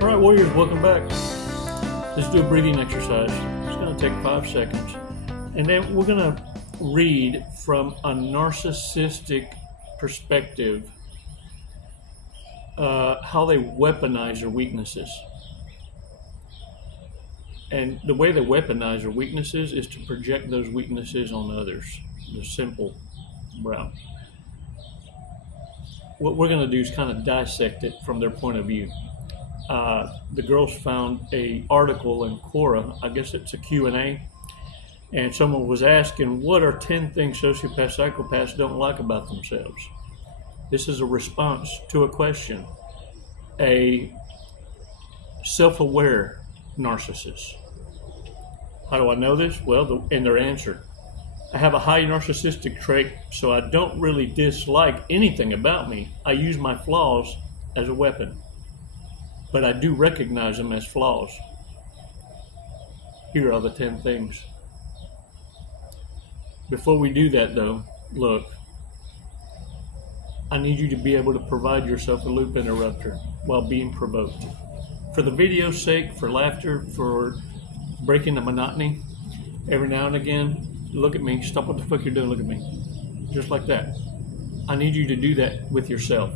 All right, warriors, welcome back. Let's do a breathing exercise. It's going to take 5 seconds. And then we're going to read from a narcissistic perspective how they weaponize their weaknesses. And the way they weaponize their weaknesses is to project those weaknesses on others. The simple route. What we're going to do is kind of dissect it from their point of view. The girls found an article in Quora, I guess it's a Q&A, and someone was asking, what are 10 things sociopaths, psychopaths don't like about themselves? This is a response to a question. A self-aware narcissist. How do I know this? Well, in their answer. I have a high narcissistic trait, so I don't really dislike anything about me. I use my flaws as a weapon, but I do recognize them as flaws. Here are the 10 things. Before we do that though, look, I need you to be able to provide yourself a loop interrupter while being provoked. For the video's sake, for laughter, for breaking the monotony, every now and again, look at me, stop what the fuck you're doing, look at me. Just like that. I need you to do that with yourself.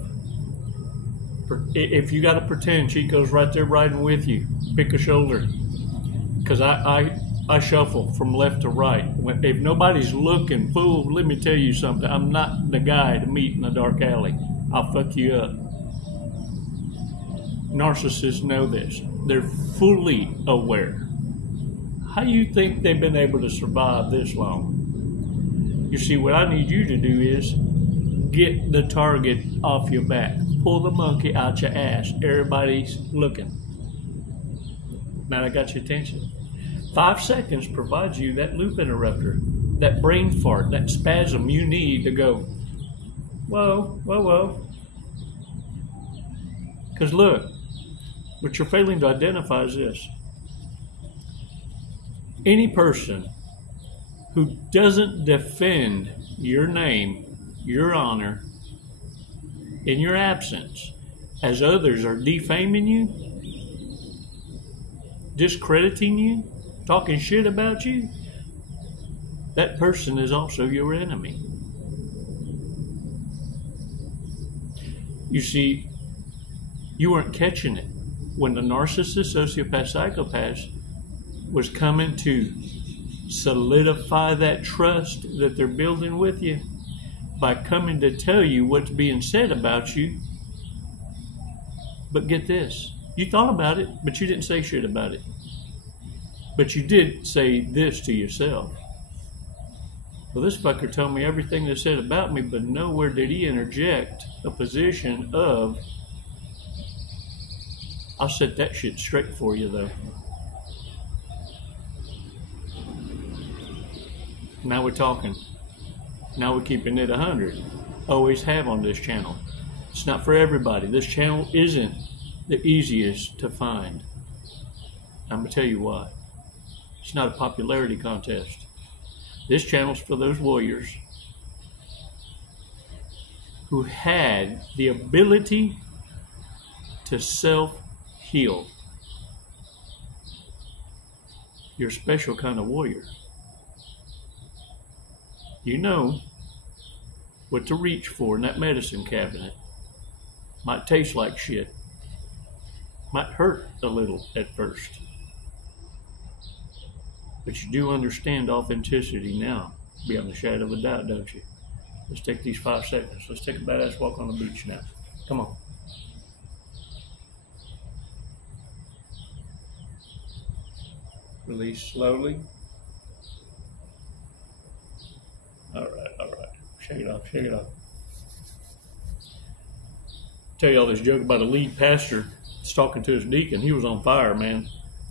If you got to pretend Chico's right there riding with you, pick a shoulder. Because I shuffle from left to right. If nobody's looking, fool, let me tell you something. I'm not the guy to meet in a dark alley. I'll fuck you up. Narcissists know this. They're fully aware. How do you think they've been able to survive this long? You see, what I need you to do is get the target off your back. Pull the monkey out your ass. Everybody's looking. Now I got your attention. 5 seconds provides you that loop interrupter, that brain fart, that spasm you need to go, whoa, whoa, whoa. Because look, what you're failing to identify is this. Any person who doesn't defend your name, your honor, in your absence, as others are defaming you, discrediting you, talking shit about you, that person is also your enemy. You see, you weren't catching it. When the narcissist, sociopath, psychopath was coming to solidify that trust that they're building with you by coming to tell you what's being said about you. But get this, you thought about it, but you didn't say shit about it. But you did say this to yourself. Well, this fucker told me everything they said about me, but nowhere did he interject a position of, I'll set that shit straight for you though. Now we're talking. Now we're keeping it 100. Always have on this channel. It's not for everybody. This channel isn't the easiest to find. I'm going to tell you why. It's not a popularity contest. This channel's for those warriors who had the ability to self-heal. You're a special kind of warrior. You know what to reach for in that medicine cabinet. Might taste like shit. Might hurt a little at first. But you do understand authenticity now, beyond the shadow of a doubt, don't you? Let's take these 5 seconds. Let's take a badass walk on the beach now. Come on. Release slowly. All right. Shake it off, shake it off. Tell y'all this joke about a lead pastor talking to his deacon. He was on fire, man.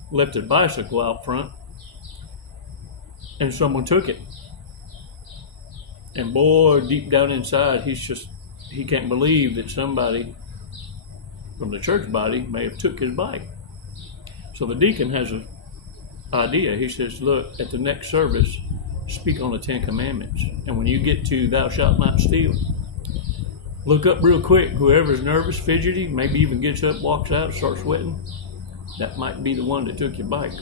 Left his bicycle out front, and someone took it. And boy, deep down inside, he can't believe that somebody from the church body may have took his bike. So the deacon has an idea. He says, look, at the next service, speak on the 10 Commandments. And when you get to thou shalt not steal, Look up real quick. Whoever's nervous, fidgety, maybe even gets up, walks out, starts sweating, that might be the one that took your bike.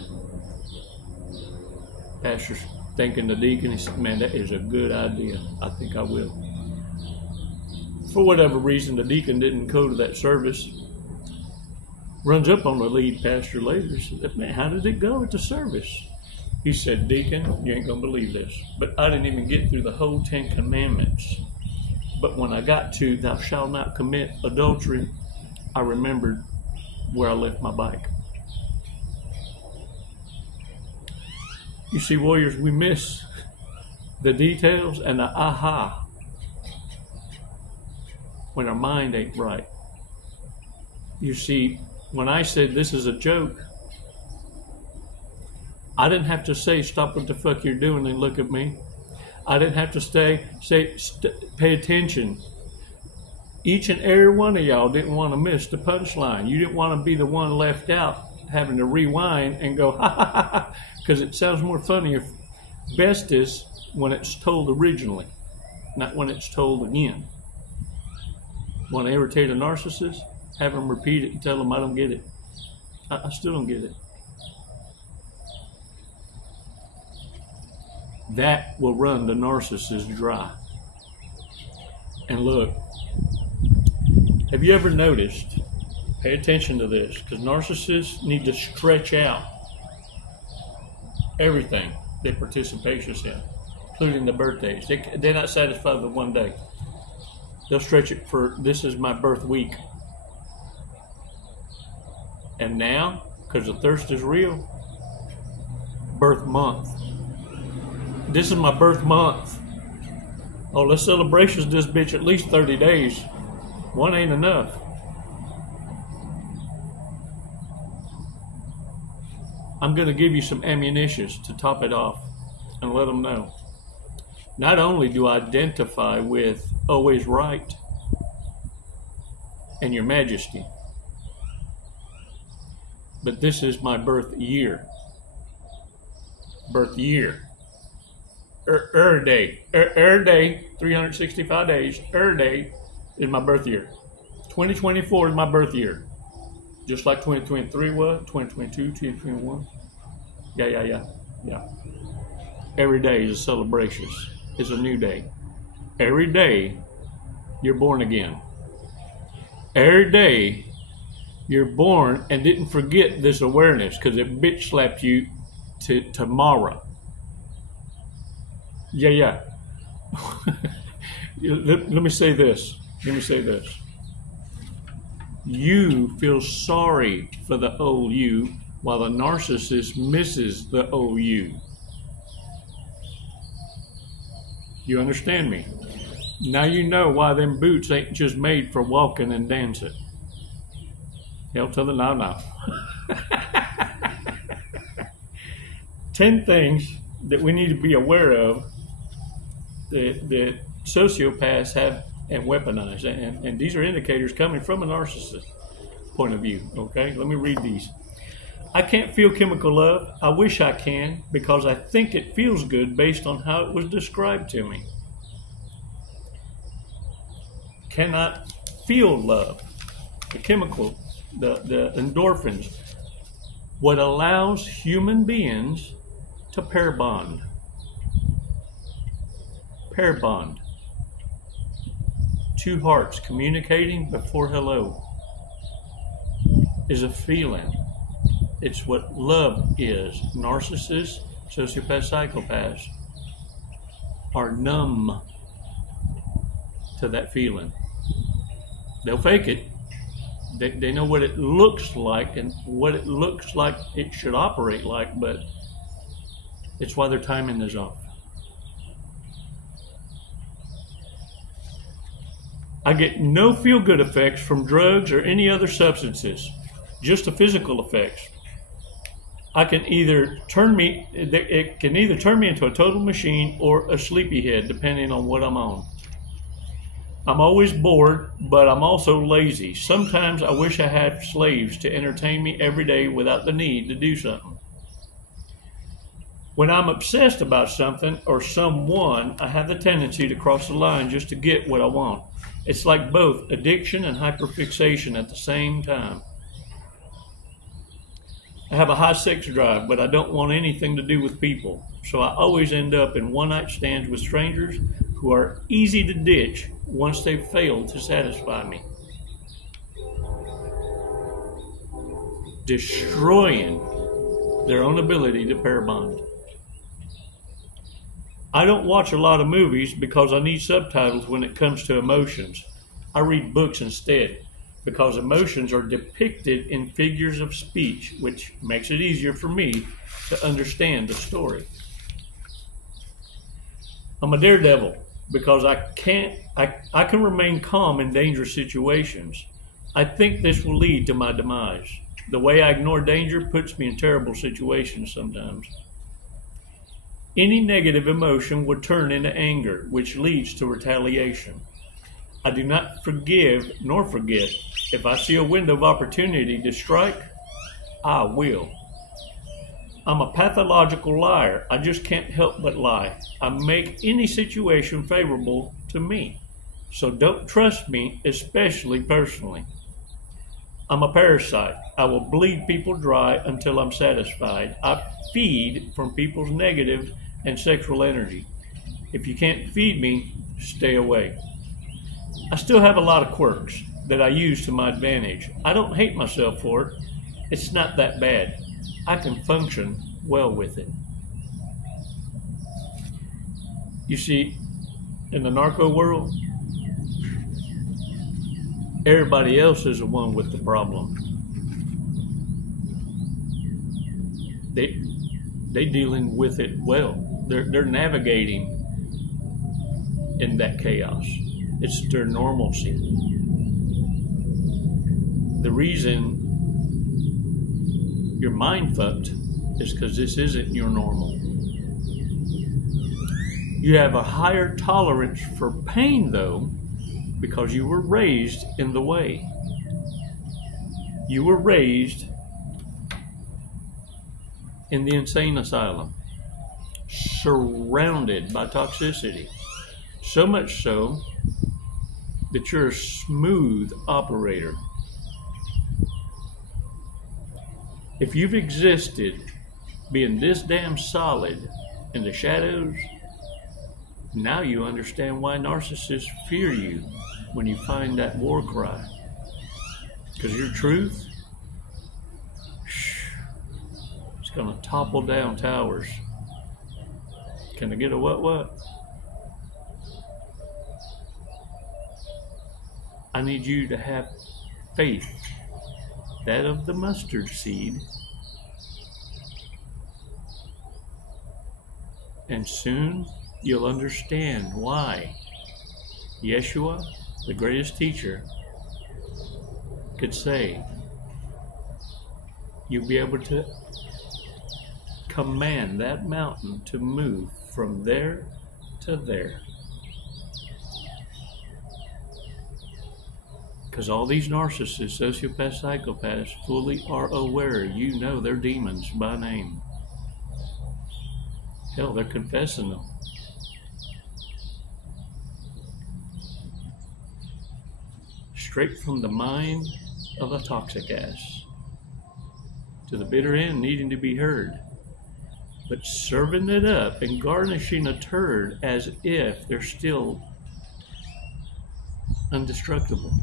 Pastor's thanking the deacon. He said, man, that is a good idea. I think I will. For whatever reason, the deacon didn't go to that service. Runs up on the lead pastor later. Said, man, how did it go at the service? He said, deacon, you ain't going to believe this, but I didn't even get through the whole 10 Commandments. But when I got to thou shalt not commit adultery, I remembered where I left my bike. You see, warriors, we miss the details and the aha when our mind ain't right. You see, when I said this is a joke, I didn't have to say, stop what the fuck you're doing and look at me. I didn't have to say, pay attention. Each and every one of y'all didn't want to miss the punchline. You didn't want to be the one left out, having to rewind and go, ha ha ha ha, because it sounds more funny if best is when it's told originally, not when it's told again. Want to irritate a narcissist? Have them repeat it and tell them I don't get it. I still don't get it. That will run the narcissist dry. And look, have you ever noticed, pay attention to this, because narcissists need to stretch out everything they participate in, including the birthdays. They're not satisfied with one day. They'll stretch it for, this is my birth week. And now, because the thirst is real, birth month. This is my birth month. Oh, let's celebration this bitch at least 30 days. One ain't enough. I'm going to give you some ammunition to top it off and let them know. Not only do I identify with always right and your majesty, but this is my birth year. Birth year. Day. Day, 365 days. Day is my birth year. 2024 is my birth year. Just like 2023 was, 2022, 2021. Yeah. Every day is a celebration. It's a new day. Every day, you're born again. Every day, you're born and didn't forget this awareness, because it bitch slapped you to tomorrow. Yeah. Let me say this. You feel sorry for the old you, while the narcissist misses the old you. You understand me? Now you know why them boots ain't just made for walking and dancing. Hell to the no. 10 things that we need to be aware of that sociopaths have and weaponize. And these are indicators coming from a narcissist point of view. Okay, let me read these. I can't feel chemical love. I wish I can, because I think it feels good based on how it was described to me. Cannot feel love. The chemical, the endorphins, what allows human beings to pair bond. Pair bond. Two hearts communicating before hello is a feeling. It's what love is. Narcissists, sociopaths, psychopaths are numb to that feeling. They'll fake it. They know what it looks like and what it looks like it should operate like, but it's why their timing is off. I get no feel-good effects from drugs or any other substances, just the physical effects. It can either turn me into a total machine or a sleepyhead, depending on what I'm on. I'm always bored, but I'm also lazy. Sometimes I wish I had slaves to entertain me every day without the need to do something. When I'm obsessed about something or someone, I have the tendency to cross the line just to get what I want. It's like both addiction and hyperfixation at the same time. I have a high sex drive, but I don't want anything to do with people. So I always end up in one-night stands with strangers who are easy to ditch once they've failed to satisfy me. Destroying their own ability to pair bond. I don't watch a lot of movies because I need subtitles when it comes to emotions. I read books instead because emotions are depicted in figures of speech, which makes it easier for me to understand the story. I'm a daredevil because I can remain calm in dangerous situations. I think this will lead to my demise. The way I ignore danger puts me in terrible situations sometimes. Any negative emotion would turn into anger, which leads to retaliation. I do not forgive nor forget. If I see a window of opportunity to strike, I will. I'm a pathological liar. I just can't help but lie. I make any situation favorable to me. So don't trust me, especially personally. I'm a parasite. I will bleed people dry until I'm satisfied. I feed from people's negative and sexual energy. If you can't feed me, stay away. I still have a lot of quirks that I use to my advantage. I don't hate myself for it. It's not that bad. I can function well with it. You see, in the narco world, everybody else is the one with the problem. They dealing with it well. They're navigating in that chaos. It's their normalcy. The reason you're mind fucked is because this isn't your normal. You have a higher tolerance for pain, though, because you were raised in the way. You were raised in the insane asylum, surrounded by toxicity. So much so that you're a smooth operator. If you've existed being this damn solid in the shadows, now you understand why narcissists fear you when you find that war cry. Because your truth, it's going to topple down towers. Can I get a what? I need you to have faith, that of the mustard seed, and soon you'll understand why Yeshua, the greatest teacher, could say, you'll be able to command that mountain to move from there to there. Because all these narcissists, sociopaths, psychopaths fully are aware you know they're demons by name. Hell, they're confessing them. Straight from the mind of a toxic ass to the bitter end needing to be heard, but serving it up and garnishing a turd as if they're still indestructible,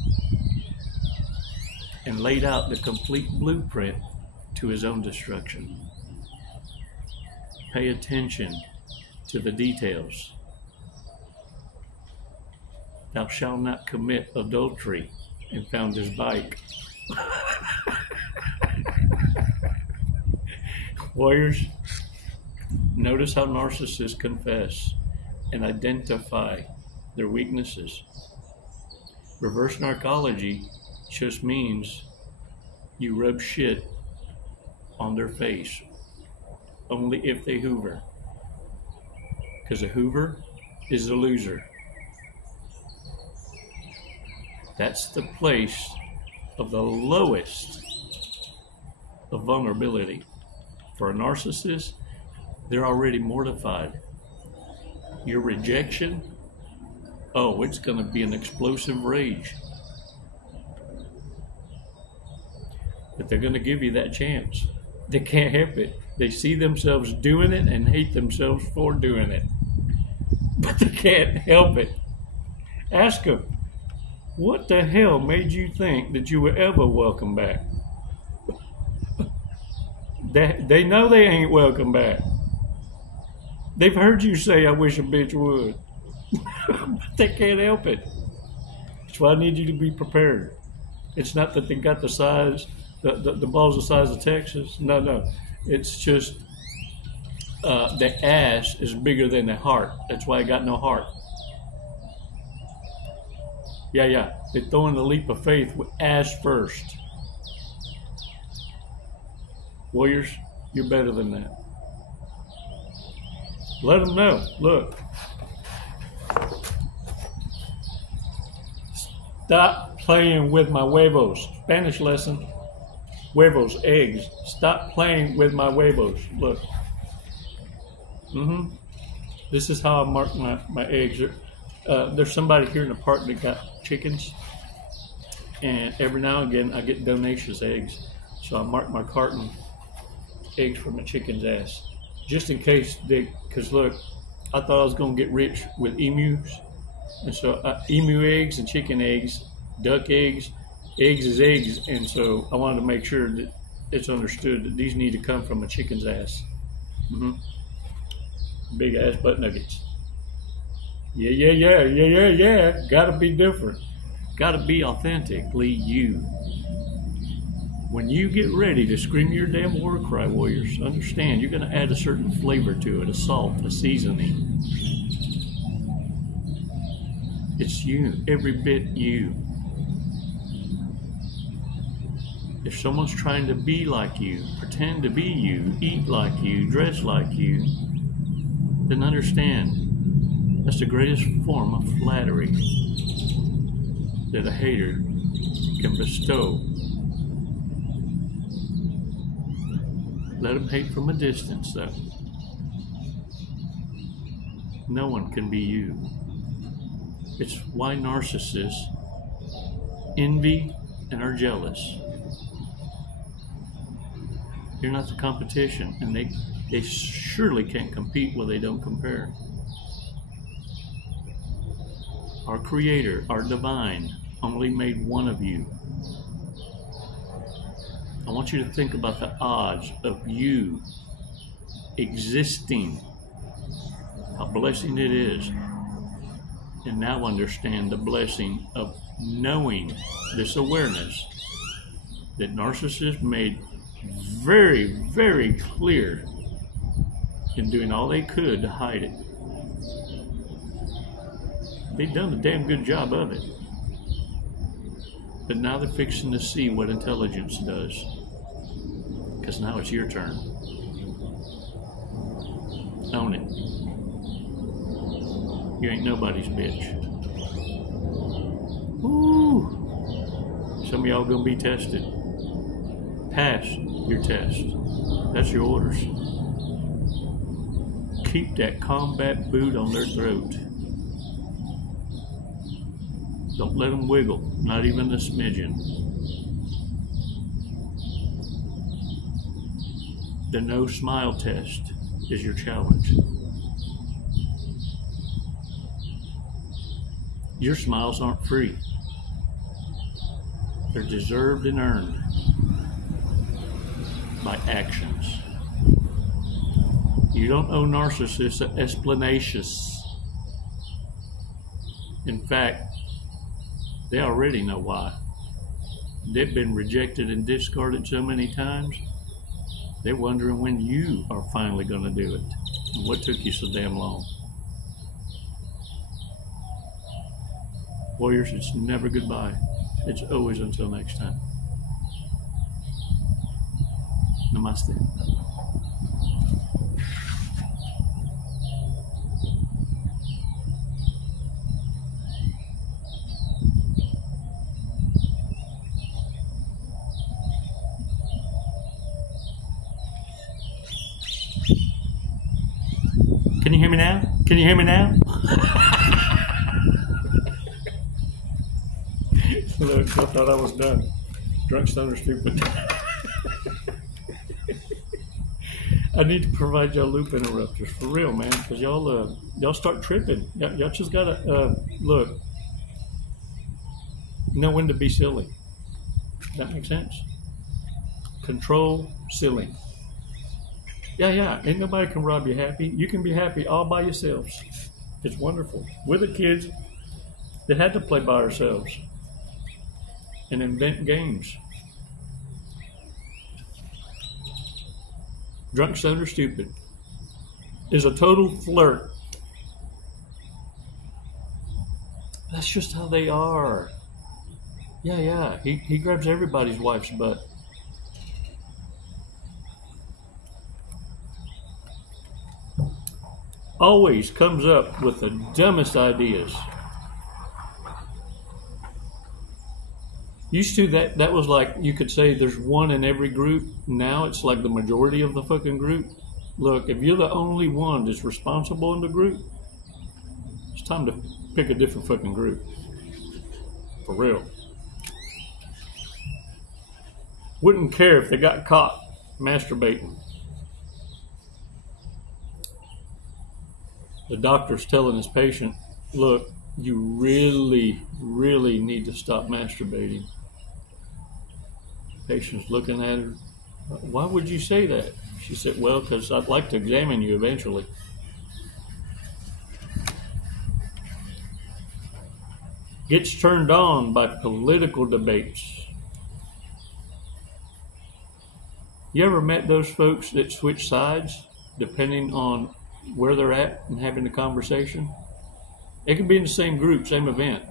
and laid out the complete blueprint to his own destruction. Pay attention to the details. Thou shalt not commit adultery, and found his bike. Warriors, notice how narcissists confess and identify their weaknesses. Reverse narcology just means you rub shit on their face only if they hoover, because a hoover is a loser. That's the place of the lowest of vulnerability. For a narcissist, They're already mortified. Your rejection, oh, it's going to be an explosive rage. But they're going to give you that chance. They can't help it. They see themselves doing it and hate themselves for doing it. But they can't help it. Ask them, what the hell made you think that you were ever welcome back? They know they ain't welcome back. They've heard you say, I wish a bitch would. But they can't help it. That's why I need you to be prepared. It's not that they got the size, the balls the size of Texas. No. It's just the ass is bigger than the heart. That's why I got no heart. Yeah. They're throwing the leap of faith with ass first. Warriors, you're better than that. Let them know. Look. Stop playing with my huevos. Spanish lesson. Huevos, eggs. Stop playing with my huevos. Look. This is how I mark my eggs. There's somebody here in the park that got chickens. And every now and again, I get donations eggs. So I mark my carton eggs from a chicken's ass. Just in case because look, I thought I was going to get rich with emus. And so emu eggs and chicken eggs, duck eggs, eggs is eggs. And so I wanted to make sure that it's understood that these need to come from a chicken's ass. Big ass butt nuggets. Yeah. Gotta be different. Gotta be authentically you. When you get ready to scream your damn war cry, warriors, understand you're going to add a certain flavor to it, a salt, a seasoning. It's you, every bit you. If someone's trying to be like you, pretend to be you, eat like you, dress like you, then understand that's the greatest form of flattery that a hater can bestow. Let them hate from a distance, though. No one can be you. It's why narcissists envy and are jealous. You're not the competition, and they surely can't compete where they don't compare. Our Creator, our Divine, only made one of you. I want you to think about the odds of you existing, how blessing it is, and now understand the blessing of knowing this awareness that narcissists made very, very clear in doing all they could to hide it. They've done a damn good job of it. But now they're fixing to see what intelligence does. Because now it's your turn. Own it. You ain't nobody's bitch. Woo! Some of y'all gonna be tested. Pass your test. That's your orders. Keep that combat boot on their throat. Don't let them wiggle, not even a smidgen. The no smile test is your challenge. Your smiles aren't free. They're deserved and earned by actions. You don't owe narcissists an explanations. In fact, they already know why. They've been rejected and discarded so many times, they're wondering when you are finally going to do it. And what took you so damn long? Warriors, it's never goodbye. It's always until next time. Namaste. hear me now? Can you hear me now? Look, I thought I was done. Drunk, stoner, stupid. I need to provide y'all loop interrupters for real, man, because y'all start tripping. Y'all just gotta look. Know when to be silly. That makes sense. Control silly. Yeah. Ain't nobody can rob you happy. You can be happy all by yourselves. It's wonderful. We're the kids that had to play by ourselves and invent games. Drunk, stoner, stupid is a total flirt. That's just how they are. Yeah. He grabs everybody's wife's butt. Always comes up with the dumbest ideas. Used to that was like, you could say there's one in every group. Now it's like the majority of the fucking group. Look, if you're the only one that's responsible in the group, it's time to pick a different fucking group. For real. Wouldn't care if they got caught masturbating. The doctor's telling his patient, look, you really, really need to stop masturbating. Patient's looking at her. Why would you say that? She said, well, because I'd like to examine you eventually. Gets turned on by political debates. You ever met those folks that switch sides depending on where they're at and having the conversation? They could be in the same group, same event,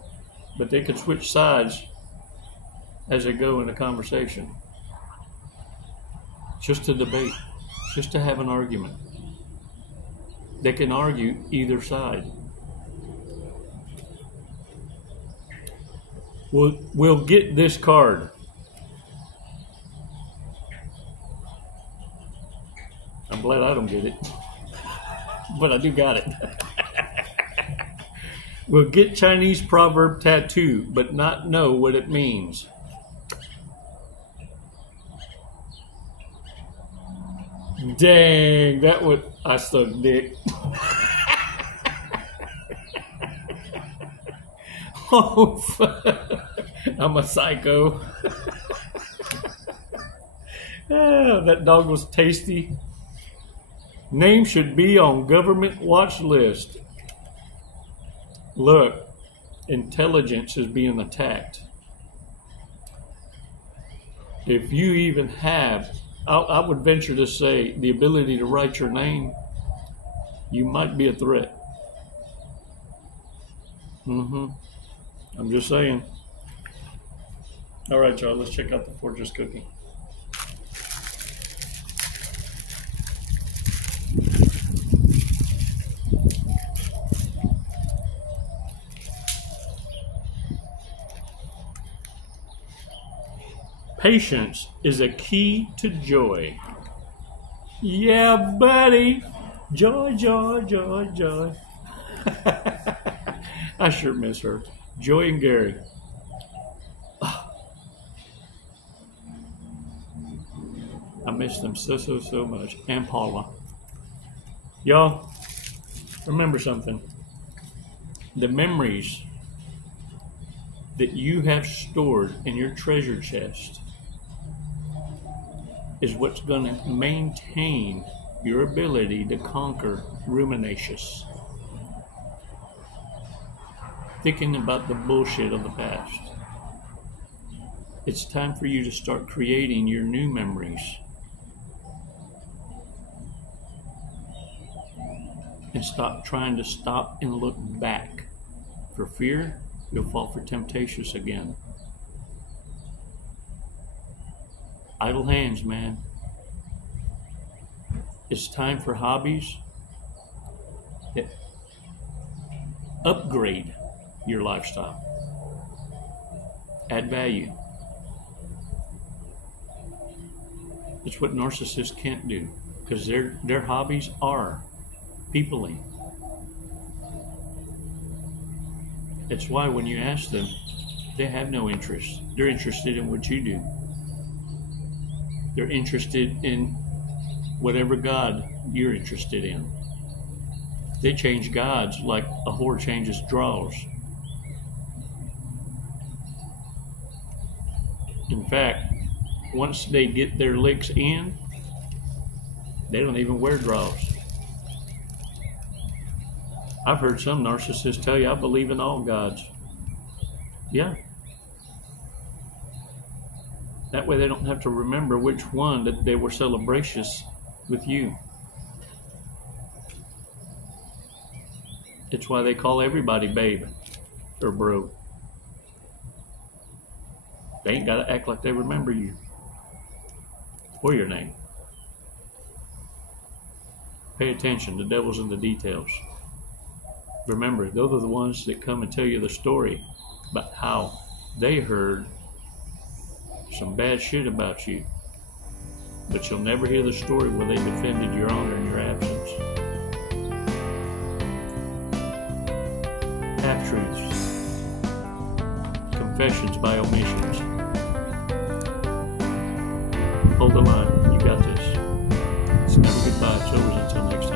but they could switch sides as they go in a conversation. Just to debate, just to have an argument. They can argue either side. We'll get this card. I'm glad I don't get it, but I do got it. We'll get Chinese proverb tattoo, but not know what it means. Dang, that would, I suck dick. Oh, fuck. I'm a psycho. Yeah, that dog was tasty. Name should be on government watch list. Look, intelligence is being attacked. If you even have, I would venture to say, the ability to write your name, you might be a threat. I'm just saying. All right, y'all, let's check out the Fortress cookie. Patience is a key to joy. Yeah, buddy. Joy, joy, joy, joy. I sure miss her. Joy and Gary. I miss them so much. And Paula. Y'all, remember something. The memories that you have stored in your treasure chest is what's going to maintain your ability to conquer ruminations. Thinking about the bullshit of the past. It's time for you to start creating your new memories. And stop trying to stop and look back. For fear, you'll fall for temptations again. Idle hands, man. It's time for hobbies that upgrade your lifestyle. Add value. It's what narcissists can't do, because their hobbies are peopling. It's why when you ask them, they have no interest. They're interested in what you do. They're interested in whatever God you're interested in. They change gods like a whore changes drawers. In fact, once they get their licks in, they don't even wear drawers. I've heard some narcissists tell you, I believe in all gods. Yeah. That way they don't have to remember which one that they were celebratious with you. It's why they call everybody babe or bro. They ain't got to act like they remember you or your name. Pay attention. The devil's in the details. Remember, those are the ones that come and tell you the story about how they heard some bad shit about you. But you'll never hear the story where they defended your honor in your absence. Half-truths. Confessions by omissions. Hold the line. You got this. It's never goodbye. It's over until next time.